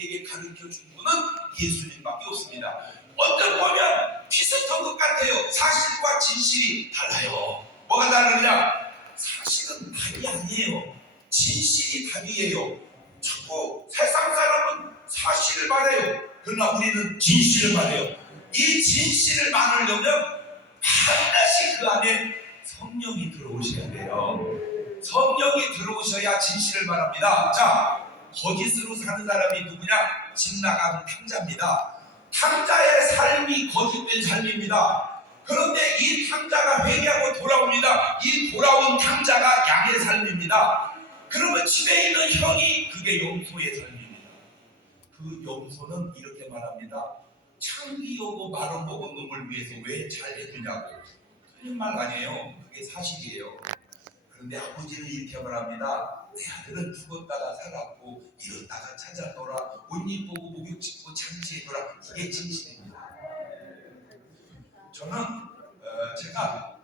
우리에게 가르쳐준 분은 예수님밖에 없습니다. 어떤 보면 비슷한 것 같아요. 사실과 진실이 달라요. 뭐가 다르냐? 사실은 답이 아니에요. 진실이 답이에요. 자꾸 세상 사람은 사실을 말해요. 그러나 우리는 진실을 말해요. 이 진실을 말하려면 반드시 그 안에 성령이 들어오셔야 돼요. 성령이 들어오셔야 진실을 말합니다. 자, 거짓으로 사는 사람이 누구냐? 집 나간 탕자입니다. 탕자의 삶이 거짓된 삶입니다. 그런데 이 탕자가 회개하고 돌아옵니다. 이 돌아온 탕자가 양의 삶입니다. 그러면 집에 있는 형이 그게 염소의 삶입니다. 그 염소는 이렇게 말합니다. 창기 오고 마른 먹은 놈을 위해서 왜 잘해주냐고. 틀린 말 아니에요. 그게 사실이에요. 그런데 아버지는 이렇게 말합니다. 내 아들은 죽었다가 살았고 잃었다가 찾았더라. 옷 입고 목욕 짓고 잔치해더라. 이게 진실입니다. 저는 제가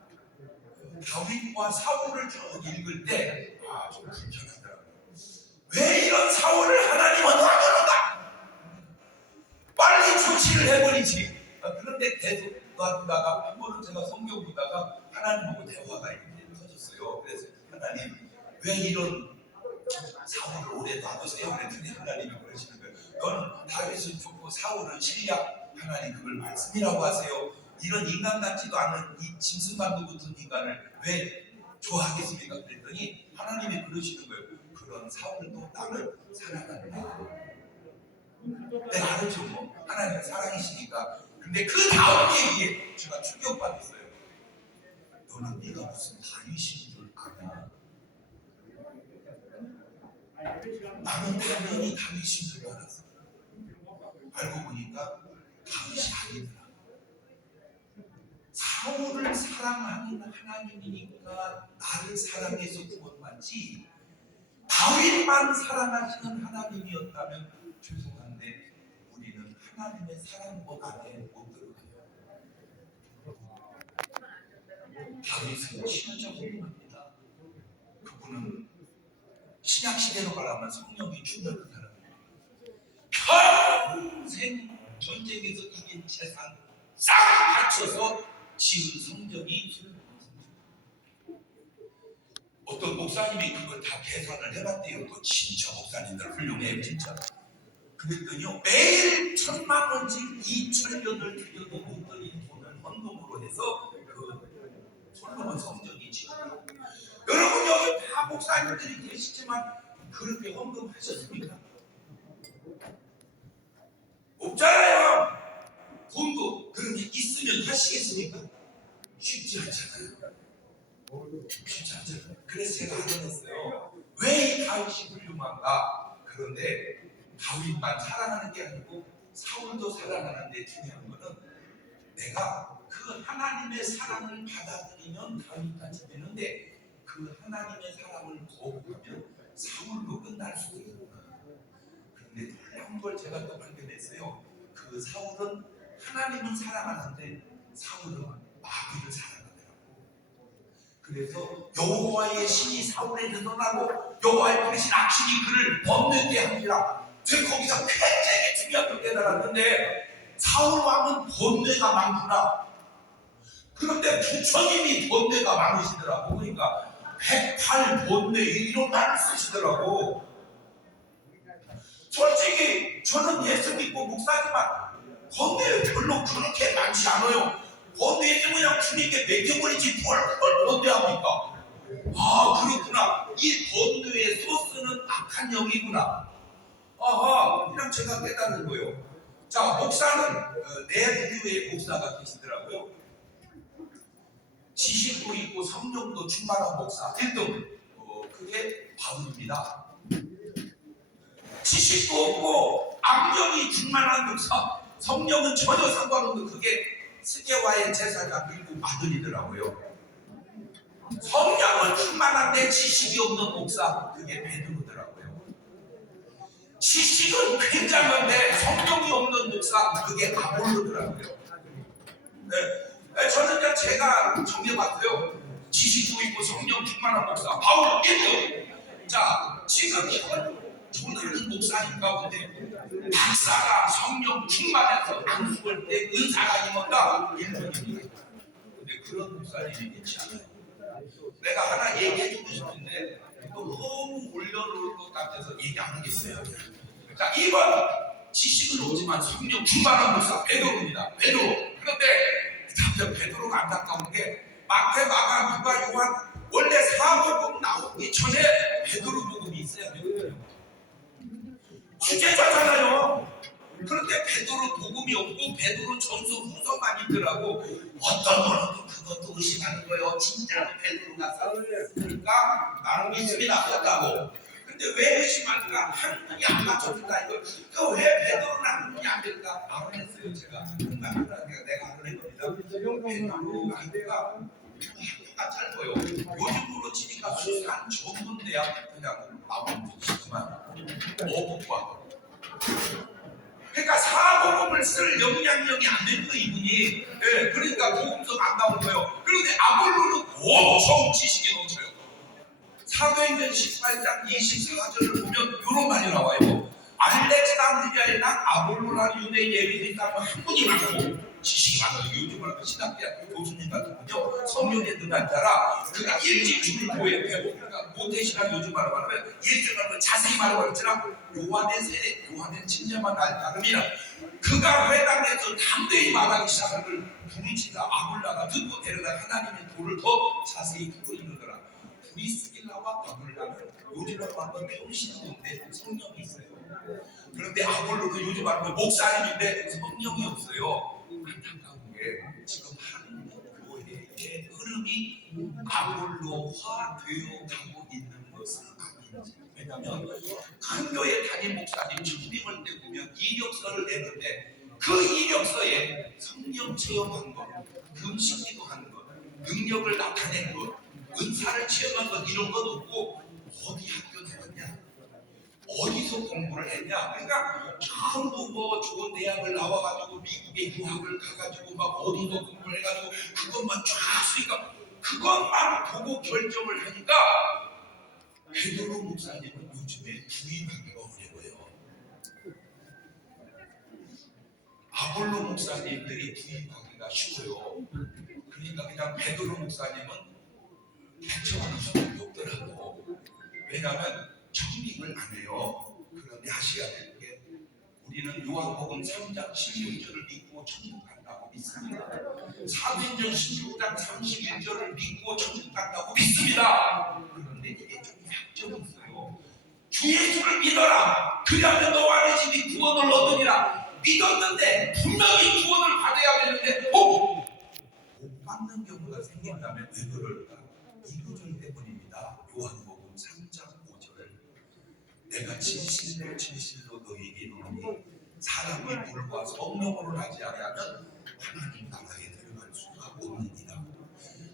다윗과 사울을 쭉 읽을 때 좀 불편하더라고요. 왜 이런 사울을 하나님은 놔두는가? 빨리 조치를 해버리지. 그런데 계속 놔두다가 한 번은 제가 성경 보다가 하나님하고 대화가 이렇게 터졌어요. 그래서 하나님 왜 이런 사울을 오래 놔두세요? 그랬더니 하나님이 그러시는 거예요. 너는 다윗은 좋고 사울은 신약. 하나님 그걸 말씀이라고 하세요. 이런 인간 같지도 않은 이 짐승만도 같은 인간을 왜 좋아하겠습니까? 그랬더니 하나님이 그러시는 거예요. 그런 사울도 나를 사랑한다. 내가 알았죠. 뭐 하나님은 사랑이시니까. 근데 그 다음 얘기에 제가 충격받았어요. 너는 네가 무슨 다윗인 줄 아냐? 나는 당연히 다윗인 줄 알았어. 알고 보니까 다윗이 아니더라. 사울을 사랑하는 하나님이니까 나를 사랑해서 구원받지, 다윗만 사랑하시는 하나님이었다면 죄송한데 우리는 하나님의 사랑법 안에 못 들어가요. 다윗은 진짜 훌륭합니다. 그분은 신약시대로 말하면 성령이 충만한 사람입니다. 평생 전쟁에서 이긴 재산 싹 합쳐서 지은 성전이 어떤 목사님이 그걸 다 계산을 해봤대요. 그 진짜 목사님들 훌륭해요 진짜. 그랬더니요 매일 1,000만 원씩 2,000년을 들여도 못 드린 돈을 헌금으로 해서 그 솔로몬 성전이 지어요. 여러분 여기 다 목사님들이 계시지만 그렇게 헌금하셨습니까? 없잖아요. 돈도 그런데 있으면 하시겠습니까? 쉽지 않잖아요. 쉽지 않잖아요. 그래서 제가 알아냈어요. 왜 이 다윗이 훌륭한가? 그런데 다윗만 사랑하는 게 아니고 사울도 사랑하는데 중요한 거는 내가 그 하나님의 사랑을 받아들이면 다윗같이 되는데 그 하나님의 사랑을 거부하면 사울로 끝날 수도 있구나. 그런데 놀라운 걸 제가 또 발견했어요. 그 사울은 하나님은 사랑하는데 사울은 마귀를 사랑하더라고. 그래서 여호와의 신이 사울에게 떠나고 여호와의 부르신 악신이 그를 범죄케 하니라. 제가 거기서 굉장히 중요한 걸 깨달았는데 사울 왕은 번뇌가 많구나. 그런데 부처님이 번뇌가 많으시더라고. 그러니까 108 번뇌 이런 말을 쓰시더라고. 솔직히 저는 예수 믿고 목사지만 번뇌 별로 그렇게 많지 않아요. 번뇌 그냥 주님께 맡겨버리지 뭘 번뇌합니까? 아 그렇구나. 이 번뇌의 소스는 악한 영이구나. 아하, 그냥 제가 깨닫는 거예요. 자, 목사는 내 부교에 목사가 계시더라고요. 지식도 있고 성령도 충만한 목사 1등 그게 바울입니다. 지식도 없고 악령이 충만한 목사, 성령은 전혀 상관없는 그게 스게와의 제사장 미국 아들이더라고요. 성령은 충만한데 지식이 없는 목사, 그게 베드로더라고요. 지식은 굉장한데 성령이 없는 목사, 그게 아볼로더라고요. 네, 저는 제가 정리해봤어요. 지식도 있고 성령 충만한 목사 바울 1등. 자, 지금 조나는 목사님 가운데 박사가 성령 충만해서 안수할 때 은사가 임한다 1등입니다. 근데 그런 목사님이 있지 않아요. 내가 하나 얘기해주고 싶은데 너무 올려놓을 것 같아서 얘기 안 하겠어요. 자, 2번 지식은 없지만 성령 충만한 목사 베드로입니다. 베드로. 그런데 베드로가 안타까운 게 마태, 마가, 누가, 요한 원래 사복음 나오기 전에 베드로 복음이 있어야 되거든요. 주제자잖아요. 그런데 베드로 복음이 없고 베드로 전서 후서만 있더라고. 어떤 분은 그것도 의심하는 거예요. 진짜로 베드로가 썼으니까 나는 믿음이 나왔다고. 근데 왜 의심할까? 한문이 안 맞춰준다 이걸. 그 왜 베드로는 한문이 안 될까? 안 했어요 제가. 내가 안 했겁니다. 베드로가 학교가 짧아요. 요즘으로 치니까 수산 전문대학 그냥 나오는 분이지만 어복과 그러니까 사복음을 쓸 영향력이 안 되는 거예요 이분이. 예, 그러니까 복음서 안 나오는 거예요. 그런데 아볼로는 엄청 지식이 넘쳐요. 사도행전 18장 24절을 보면 이런 말이 나와요. 알렉산드리아에는 아볼로라는 유대 예비인 사람 한 분이 많고 지식이 많아요. 요즘은 신학대학 교수님 같은 분요 성령에 능한 자라 그가 일찍 죽을 보에 배고 그러니까 모태신학 요즘 말로 말하면 예전에 자세히 말해봤지만 요한의 세례 요한의 침례만 알 따름이라 그가 회당에서 담대히 말하기 시작한 걸 부르짖아 아볼라가 듣고 데려다 하나님의 도를 더 자세히 풀어 읽으더라. 브리스길라와 아볼라는 요즘으로 말하면 평신도인데 성령이 있어요. 그런데 아볼로는 요즘 말하면 목사님인데 성령이 없어요. 안타까운 게 지금 한국 교회의 흐름이 아볼로화 되어 가고 있는 것은 아닌지. 왜냐하면 큰 교회 담임 목사님 주님을 때 보면 이력서를 내는데 그 이력서에 성령 체험한 것, 금식 기도하는 것, 능력을 나타낸 것, 은사를 체험한 것 이런 것 없고 어디 학교 다녔냐? 어디서 공부를 했냐? 그러니까 전부 뭐 좋은 대학을 나와가지고 미국에 유학을 가가지고 막 어디서 공부를 해가지고 그것만 쫙 쓰니까 그것만 보고 결정을 하니까 베드로 목사님은 요즘에 부임하기가 어려워요. 아볼로 목사님들이 부임하기가 쉬워요. 그러니까 그냥 베드로 목사님은 배척하는 수밖에 없더라고. 왜냐하면 청빙을 안 해요. 그런데 하셔야 될 게 우리는 요한복음 3장 16절을 믿고 천국 간다고 믿습니다. 사도행전 16장 31절을 믿고 천국 간다고 믿습니다. 그런데 이게 좀 약점이 있어요. 주 예수를 믿어라. 그리하면 너와 내 집이 구원을 얻으리라. 믿었는데 분명히 구원을 받아야 되는데 못 받는 경우가 생긴다면 왜 그럴까? 이 구절 때문입니다. 요한복음 3장 5절 내가 진실로 진실로 너희에게 이르노니 사람이 물과 성령으로 나지 아니하면 하나님 나라에 들어갈 수가 없느니라.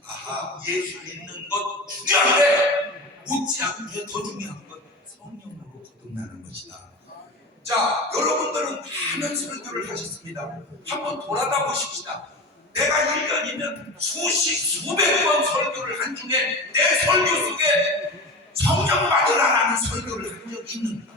아하, 예수 믿는 것 중요한데 못지않게 더 중요한 건 성령으로 거듭나는 것이다. 자, 여러분들은 많은 설교를 하셨습니다. 한번 돌아가 보십시다. 내가 1년이면 수백 번 설교를 한 중에 내 설교 속에 성령 받으라라는 설교를 한 적이 있는가?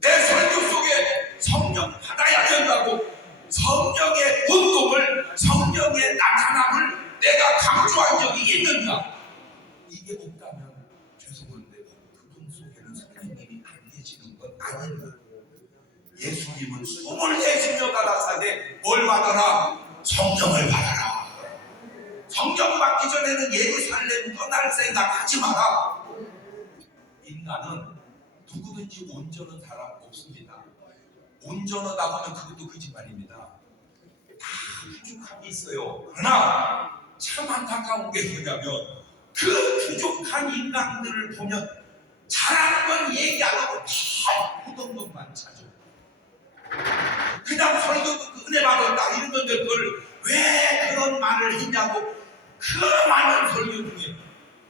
내 설교 속에 성령 받아야 된다고 성령의 운동을 성령의 나타남을 내가 강조한 적이 있는가? 이게 없다면 죄송한데 그분 속에는 성령님이 안 계시는 건 아닙니다. 예수님은 24시며 가라사대 뭘 받아라? 성령을 받아라. 성령 받기 전에는 예루살렘 떠날 생각하지 마라. 인간은 누구든지 온전한 사람 없습니다. 온전하다 하면 그것도 거짓말입니다. 다 부족함이 있어요. 그러나 참 안타까운 게 뭐냐면 그 부족한 인간들을 보면 잘하는 건 얘기 안 하고 다 묻은 것만 찾아. 그냥 설교 은혜 받았다 이런 것들 왜 그런 말을 했냐고. 그 많은 설교 중에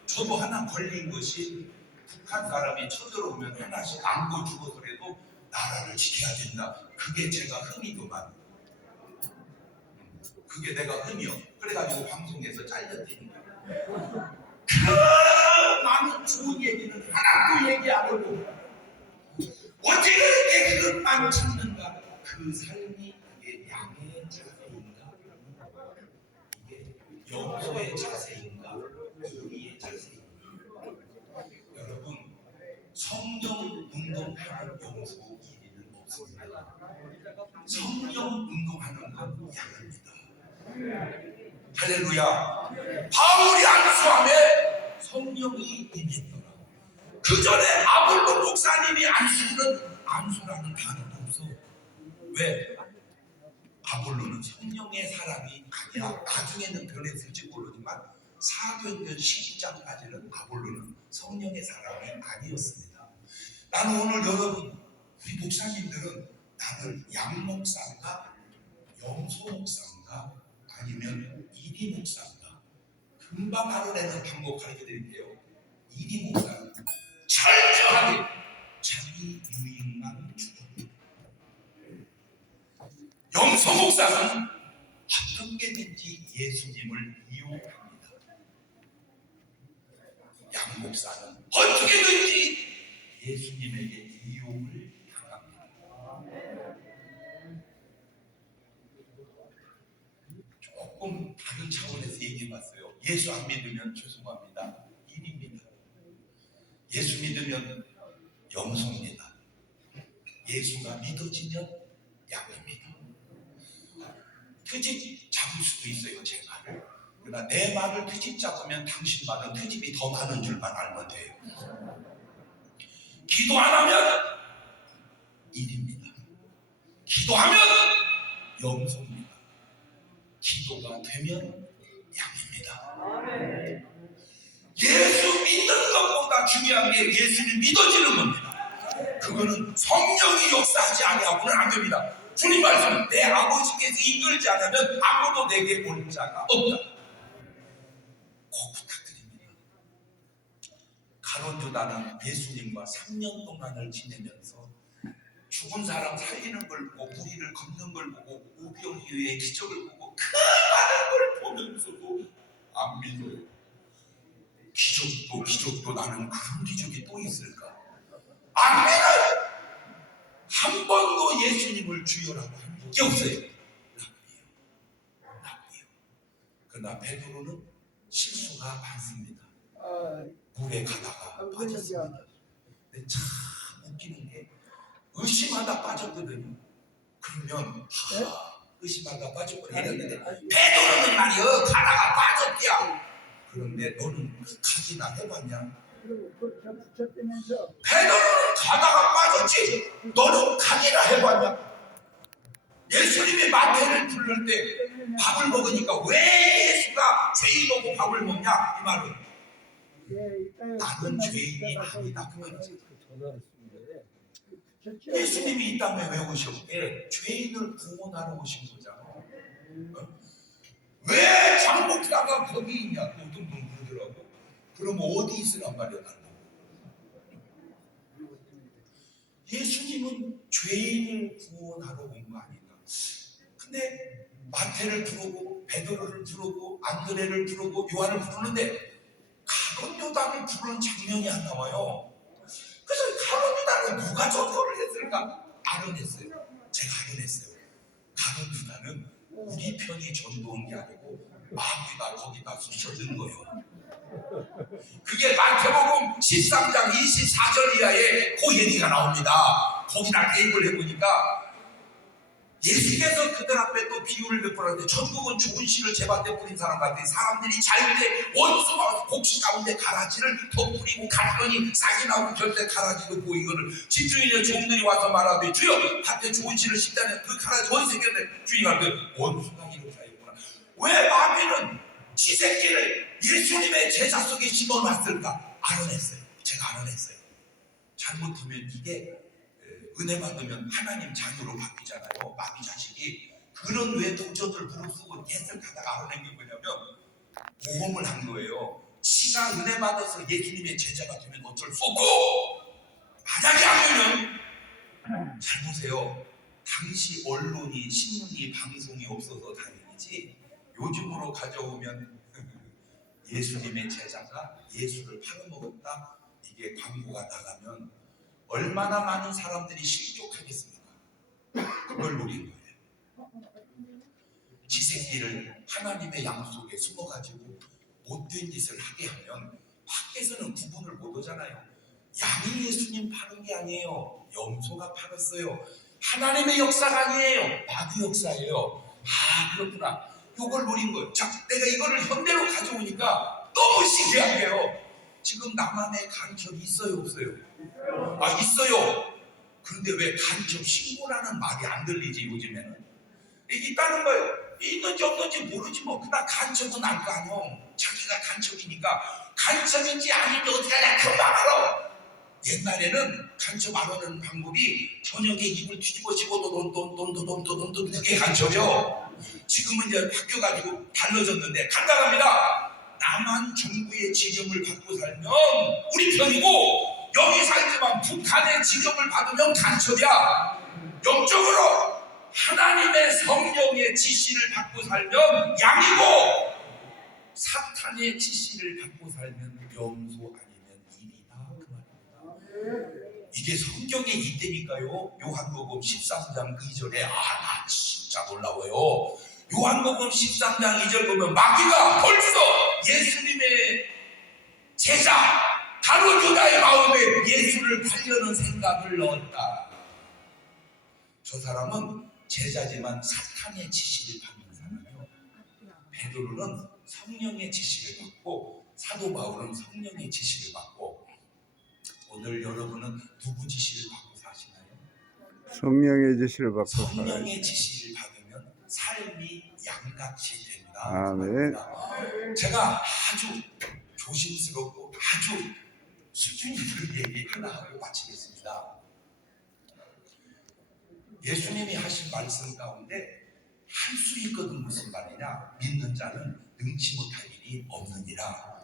저도 하나 걸린 것이 북한 사람이 쳐들어오면 하나씩 안고 죽어서라도 나라를 지켜야 된다. 그게 제가 흠이구만. 그게 내가 흠이요. 그래가지고 방송에서 잘렸다니까. 그 많은 좋은 얘기는 하나도 얘기 안 하고 어떻게 그렇게 그릇만 찾는가? 그 삶이 이게 양의 자세인가? 이게 염소의 자세인가? 우리의 자세인가? 여러분, 성령 운동하는 염소 일리는 없습니다. 성령 운동하는 건 양입니다. 할렐루야. 바울이 안수함에 성령이 임했더라. 그 전에 아볼로 목사님이 안수는 안수라는 단어도 없어. 왜? 아볼로는 성령의 사람이 아니야. 나중에는 변했을지 모르지만 사도행전 12장까지는 아볼로는 성령의 사람이 아니었습니다. 나는 오늘 여러분, 우리 목사님들은 나는 양 목사인가, 염소 목사인가, 아니면 이리 목사인가? 금방 알아내는 방법 가르쳐 드릴게요. 이리 목사는 철저하게 자기 유익만 추구합니다. 염소 목사는 어떻게든지 예수님을 이용합니다. 양 목사는 어떻게든지 예수님에게 이용을 당합니다. 조금 다른 차원에서 얘기해봤어요. 예수 안 믿으면 죄송합니다. 일입니다. 예수 믿으면 염소입니다. 예수가 믿어지면 양입니다. 트집 잡을 수도 있어요, 제 말을. 그러나 내 말을 트집 잡으면 당신 말은 트집이 더 많은 줄만 알면 돼요. 기도 안 하면 일입니다. 기도하면 염소입니다. 기도가 되면 양입니다. 예수 믿는 것보다 중요한 게 예수를 믿어지는 겁니다. 그거는 성령이 역사하지 아니하고는 안 됩니다. 주님 말씀, 내 아버지께서 이끌지 않으면 아무도 내게 올 자가 없다. 꼭 부탁드립니다. 가론 유다는 예수님과 3년 동안을 지내면서 죽은 사람 살리는 걸 보고 무리를 걷는 걸 보고 우병이의 기적을 보고 그 많은 걸 보면서도 안 믿어요. 기적도 나는 그런 기적이 또 있을까? 안 믿어요. 한 번도 예수님을 주여라고 한 적이 없어요. 나쁘요. 그러나 베드로는 실수가 많습니다. 물에 가다가 빠졌습니다. 근데 참 웃기는 게 의심하다 빠졌거든요. 그러면 의심하다 빠졌구나 이랬는데 베드로는 말이야 가다가 빠졌대야. 그런데 너는 가지나 해봤냐? 베드로는 가다가 빠졌지. 너는 가지나 해봤냐? 예수님이 마태를 부를 때 밥을 먹으니까 왜 예수가 죄인 오고 밥을 먹냐? 이 말은 나는 죄인이 아니다 그 말이죠. 예수님이 이 땅에 왜 오셨게? 죄인을 구원하러 오신 거잖아. 왜 장목사가 거기 있냐? 어떤 분 그러더라고. 그럼 어디 있으란 말이야? 예수님은 죄인을 구원하러 온 거 아닌가? 근데 마태를 부르고 베드로를 부르고 안드레를 부르고 요한을 부르는데 가룟 요단을 부르는 장면이 안 나와요. 그래서 가룟 유다는 누가 전도를 했을까? 알아냈어요. 제가 알아냈어요. 가룟 유다는 우리 편이 전도한 게 아니고 마귀가 거기다 쑤셔든 거예요. 그게 마태복음 13장 24절 이하에 그 얘기가 나옵니다. 거기다 대입을 해보니까 예수께서 그들 앞에 또 비유를 베풀었는데 전국은 좋은 씨를 제밭에 뿌린 사람 같으니 사람들이 잘 때 원수가 와서 곡식 가운데 가라지를 더 뿌리고 갔더니 싹이 나오고 결대 가라지도 보이거늘 집주인의 종들이 와서 말하되 주여 밭에 좋은 씨를 심다니 그 가라지 어디 생겼는데 주인이 말하되 원수가 이렇게 하였구나. 왜 마귀는 지 새끼를 예수님의 제자 속에 심어놨을까? 알아냈어요. 제가 알아냈어요. 잘못하면 이게 은혜 받으면 하나님 자녀로 바뀌잖아요. 마귀 자식이. 그런 왜 도전을 무릅쓰고 계속 가다가 알아낸 게 뭐냐면 모험을 한 거예요. 지가 은혜 받아서 예수님의 제자가 되면 어쩔 수 없고 만약에 안 되면 잘 보세요. 당시 언론이 신문이 방송이 없어서 다행이지 요즘으로 가져오면 예수님의 제자가 예수를 팔아먹었다 이게 광고가 나가면 얼마나 많은 사람들이 실족하겠습니까? 그걸 노린 거예요. 지 새끼를 하나님의 양속에 숨어가지고 못된 짓을 하게 하면 밖에서는 구분을 못 하잖아요. 양이 예수님 파는 게 아니에요. 염소가 팔았어요. 하나님의 역사가 아니에요. 나도 역사예요. 아, 그렇구나. 요걸 노린 거예요. 자, 내가 이거를 현대로 가져오니까 너무 신기한 게요. 지금 나만의 간첩이 있어요, 없어요? 아, 있어요. 그런데 왜 간첩 신고라는 말이 안 들리지, 요즘에는? 있다는 거예요. 있는지 없는지 모르지 뭐. 그냥 간첩은 알 거 아니요. 자기가 간첩이니까. 간첩인지 아닌지 어떻게 하냐, 금방 알아. 옛날에는 간첩 알아내는 방법이 저녁에 입을 뒤집어지고 돈돈돈돈돈돈돈 그게 간첩이요. 지금은 이제 바뀌어가지고 달라졌는데 간단합니다. 남한 정부의 지령을 받고 살면 우리 편이고, 여기 살지만 북한의 지령을 받으면 간첩이야. 영적으로 하나님의 성령의 지시를 받고 살면 양이고, 사탄의 지시를 받고 살면 염소 아니면 일이다, 그 말입니다. 이게 성경에 있다니까요. 요한복음 13장 2절에 나 진짜 놀라워요. 요한복음 13장 2절 보면 마귀가 벌써 예수님의 제자 가룟 유다의 마음에 예수를 팔려는 생각을 넣었다. 저 사람은 제자지만 사탄의 지시를 받는 사람이요. 베드로는 성령의 지시를 받고, 사도 바울은 성령의 지시를 받고, 오늘 여러분은 누구 지시를 받고 사시나요? 성령의 지시를 받고 성령의 지시를 받으면 삶이 양같이 된다. 아멘. 제가 아주 조심스럽고 아주 수준 있는 얘기 하나 하고 마치겠습니다. 예수님이 하신 말씀 가운데 할 수 있거든 무슨 말이냐? 믿는 자는 능치 못할 일이 없느니라.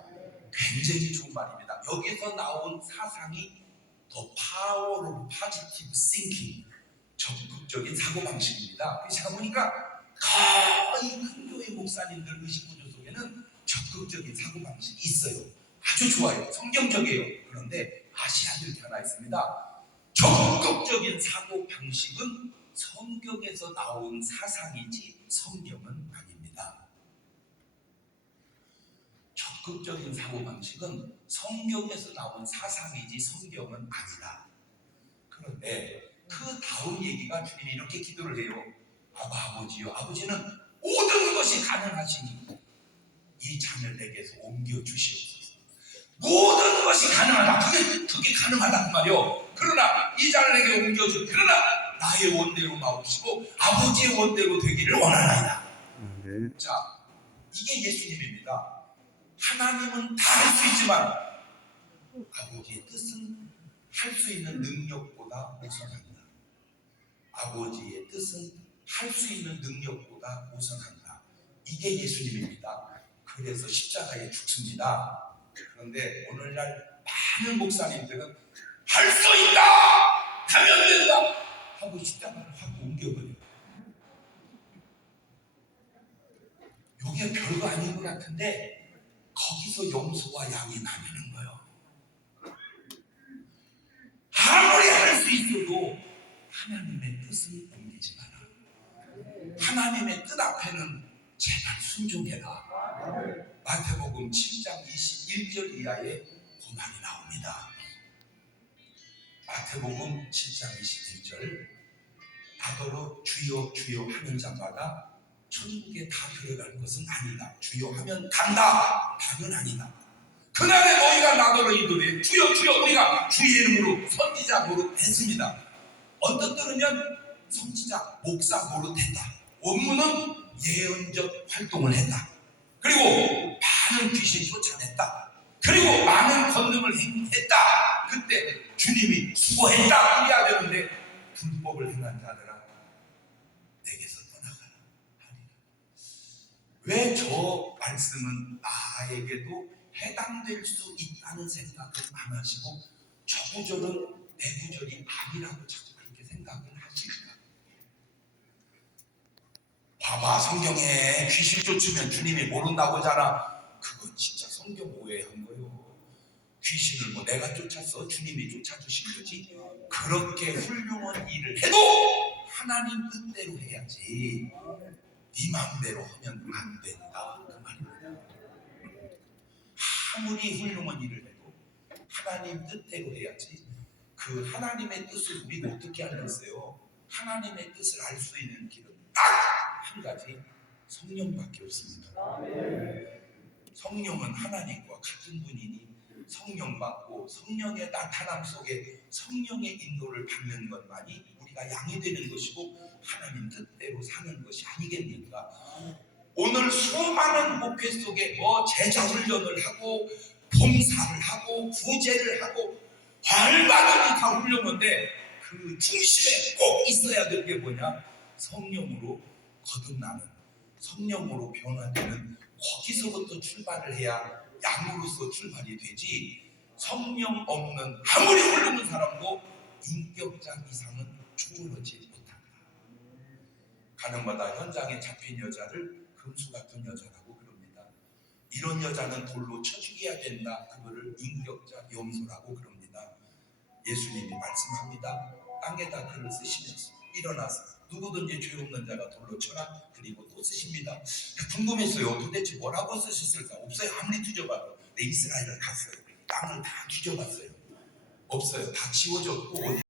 굉장히 좋은 말입니다. 여기서 나온 사상이 더 파워 오브 포지티브 싱킹, 적극적인 사고방식입니다. 제가 보니까 거의 큰 교회 목사님들 의식구조 속에는 적극적인 사고방식이 있어요. 아주 좋아요. 성경적이에요. 그런데 아시아들 게 하나 있습니다. 적극적인 사고방식은 성경에서 나온 사상이지 성경은 아닙니다. 적극적인 사고방식은 성경에서 나온 사상이지 성경은 아니다. 그런데 그 다음 얘기가 주님이 이렇게 기도를 해요. 아버지요, 아버지는 모든 것이 가능하시니 이 잔을 내게서 옮겨 주시옵소서. 모든 것이 가능하다. 그게 가능하다 그 말이요. 그러나 이 잔을 내게 옮겨 주. 그러나 나의 원대로 마옵시고 아버지의 원대로 되기를 원하나이다. 자, 이게 예수님입니다. 하나님은 다 할 수 있지만 아버지의 뜻은 할 수 있는 능력보다 우선한다. 아버지의 뜻은 할 수 있는 능력보다 우선한다. 이게 예수님입니다. 그래서 십자가에 죽습니다. 그런데 오늘날 많은 목사님들은 할 수 있다! 하면 된다! 하고 십자가를 확 옮겨버려요. 이게 별거 아닌 것 같은데 거기서 염소와 양이 나뉘는 거예요. 아무리 할 수 있어도 하나님의 뜻은 옮기지 마라. 하나님의 뜻 앞에는 제발 순종해라. 마태복음 7장 21절 이하에 그 말이 나옵니다. 마태복음 7장 21절 나더러 주여 주여 하는 자마다 천국에 다 들어갈 것은 아니다. 주여 하면 간다. 다는 아니다. 그날에 너희가 나더러 이르되 주여 주여 우리가 주의 이름으로 선지자 노릇했습니다. 어떤 들으면 선지자 목사 노릇했다. 원문은 예언적 활동을 했다. 그리고 많은 귀신 쫓아냈다. 그리고 많은 권능을 행했다. 그때 주님이 수고했다 이래야 되는데 불법을 행한 자들아 내게서 떠나가라 하리라. 왜 저 말씀은 나에게도 해당될 수 있다는 생각을 안 하시고 저 구절은 내 구절이 아니라고 자꾸 그렇게 생각을 하실까? 봐봐, 성경에 귀신 쫓으면 주님이 모른다고 하잖아. 그건 진짜 성경 오해한 거예요. 귀신을 뭐 내가 쫓았어? 주님이 쫓아주신 거지. 그렇게 훌륭한 일을 해도 하나님 뜻대로 해야지. 네 마음대로 하면 안 된다 그 말입니다. 아무리 훌륭한 일을 해도 하나님 뜻대로 해야지. 그 하나님의 뜻을 우리가 어떻게 알겠어요? 하나님의 뜻을 알 수 있는 길은 딱 한 가지, 성령밖에 없습니다. 성령은 하나님과 같은 분이니 성령 받고 성령의 나타남 속에 성령의 인도를 받는 것만이 우리가 양이 되는 것이고 하나님 뜻대로 사는 것이 아니겠습니까? 오늘 수많은 목회 속에 제자 훈련을 하고 봉사를 하고 구제를 하고 얼마든지 다 훌륭한데 그 중심에 꼭 있어야 될 게 뭐냐? 성령으로 거듭나는, 성령으로 변화되는, 거기서부터 출발을 해야 양으로서 출발이 되지. 성령 없는 아무리 훌륭한 사람도 인격자 이상은 초월하지 못한다. 가는마다 현장에 잡힌 여자를 금수 같은 여자라고 그럽니다. 이런 여자는 돌로 쳐 죽여야 된다. 그거를 인격자 염소라고 그럽니다. 예수님이 말씀합니다. 땅에다 글을 쓰시면서 일어나서 누구든지 죄 없는 자가 돌로 쳐라. 그리고 또 쓰십니다. 궁금했어요. 도대체 뭐라고 쓰셨을까? 없어요. 아무리 뒤져봐도. 내 이스라엘을 갔어요. 땅을 다 뒤져봤어요. 없어요. 다 지워졌고